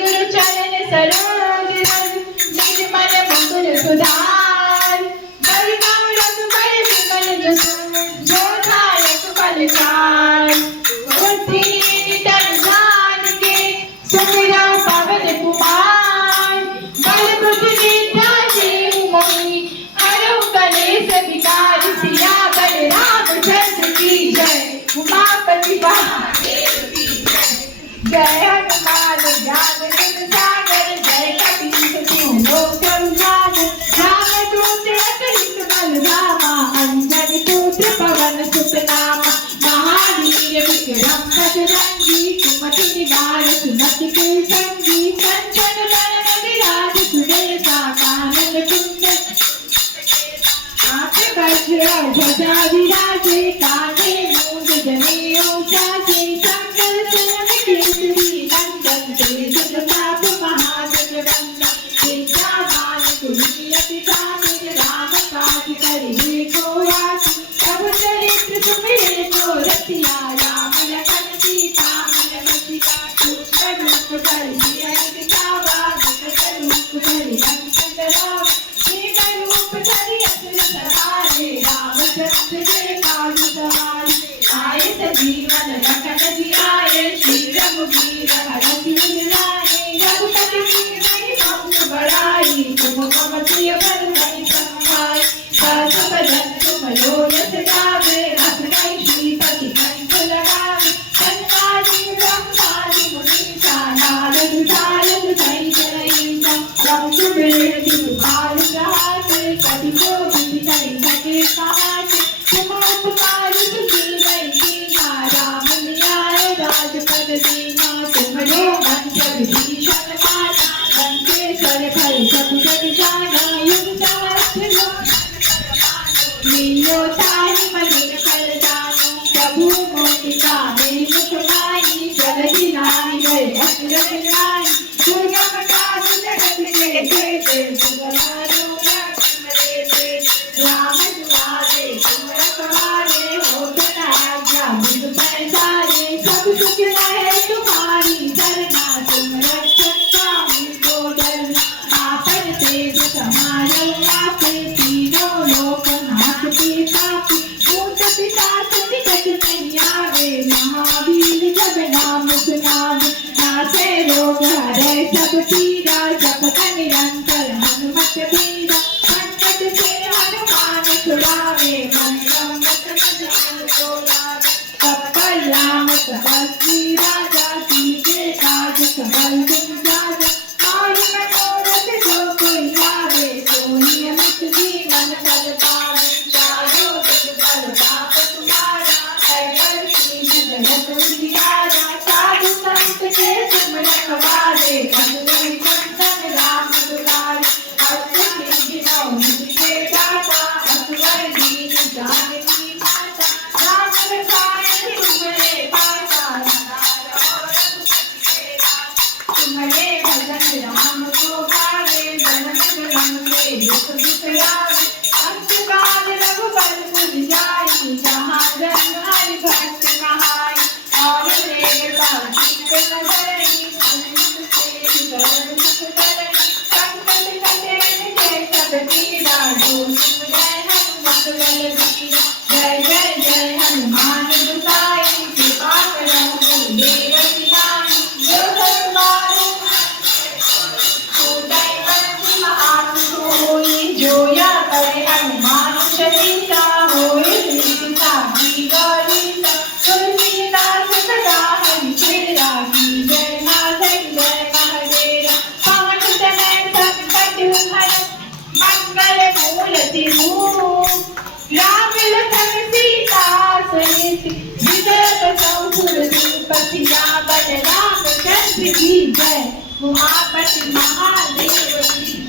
गुरु चरण सरोज रज निज मन मुकुर सुधार बल राम रघुबर विमल जसु जो दायक फलचार बुद्धि नितर जान के सुमिरा पवन कुमार बल बुद्धि विद्या देहु मोहि हरहु कलेश विकार सियावर रामचंद्र की जय उमापति महादेव की जय हनुमान ज्ञान गुण सागर जय कपीस तिहु लोक उजागर रामदूत अतुलित बल धामा अंजनी पुत्र पवन सुत नामा महावीर विक्रम बजरंगी कुमति निवार सुमति के संगी कंचन बरन विराज सुबेसा कानन कुंडल आंख वज्र ध्वजा विराजे काने मूंज जनेऊ साजे संकल्प केसरी नंदन तेज प्रताप महाजगवंदन विद्यावान गुणी अति चातुर राम काज करिबे को आतुर प्रभु चरित्र सुमिरे को रसिया राम लखन सीता मन बसिया सूक्ष्म रूप धरि अनित दिखावा विकट रूप धरि लंक डरावा एक रूप धरि असुर संहारे रामचंद्र के काज सवारे आए सजीवन लखन जियाए श्री रघुवीर हरषि लाए रघुपति कीन्हि बहुत बड़ाई तुम मम प्रिय भरत समाई सहस बदन तुम लोचन गावे हस कहि श्रीपति कंठ लगावे सनकादिक ब्रह्मादि मुनीसा नारद सारद सहित रहीसा रघुबीर तिरुभार सहासे कवि कोविद कहि सके कहासे तुम उपकार सुशील कीन्हा राम मिलाए राजपद दीन्हा तुम्हरो मंत्र विभीषण माना लंकेश्वर भय सब जग जाना युग सहस्र लीलो ताहि मलिन फल जानो प्रभु मोहिका मेहि मुख माहि जगति नाहि गए असुर बिनाहि दुर्गम काज जगत के जेते सुगम राम दुआरे तुम रखवारे होत न आज्ञा बिनु पैसारे सब सुख रहे तुम्हारी सरना तुम रक्षक स्वामी को डरना आपन तेज समारो आपे तीनों लोक नाथते तापे भूत पिशाच निकट नहीं आवे महावीर जब नाम सुनावे नासे रोग हरे सब पीरा जपत निरंतर हनुमत बीरा संकट से हनुमान छुड़ावे मन क्रमवश मदन को लावे सफल राम तपस्वी राजा सीते काज सबल तुम साजा माहि मनोरथ जो कोई लावे सोई अमित जीवन फल पावे चारों जुग फल पाप तुम्हारा है बल शीघ्र जगत उजियारा साधु संत के तुम रखवारे असुर निकंदन राम दुलारे अष्ट सिद्धि नौ निधि के दाता असुर दीन जानकी माता राम रसायन तुम्हारे पासा तुम्हारे भजन राम को गावे जन्म जन्म के दुख बिसरावे अंत काल रघुबर पुर जाई जहाँ जन्म हरि भक्त कहाई और देव चित्त न धरई अनंत से गरज सुख करई संकट कटे मिटे सब पीड़ा जो तुम जय हनुमत बल बीरा जय जय जय हनुमान गोसाई कृपा करो देव सिनाई जो सतबार उदय बंसी महापुरुष होई जो या करे हनुमान चालीसा होई सीता की गौरीसा तुलसीदास सदा हरि चेरा की जय माधव जय महादेवा पवन तनय संकट हर मंगल मूर्ति रूप राम लखन सीता सहित विजय बसंसुर द्रुपति रावण रामचंद्र की जय उमापति महादेव की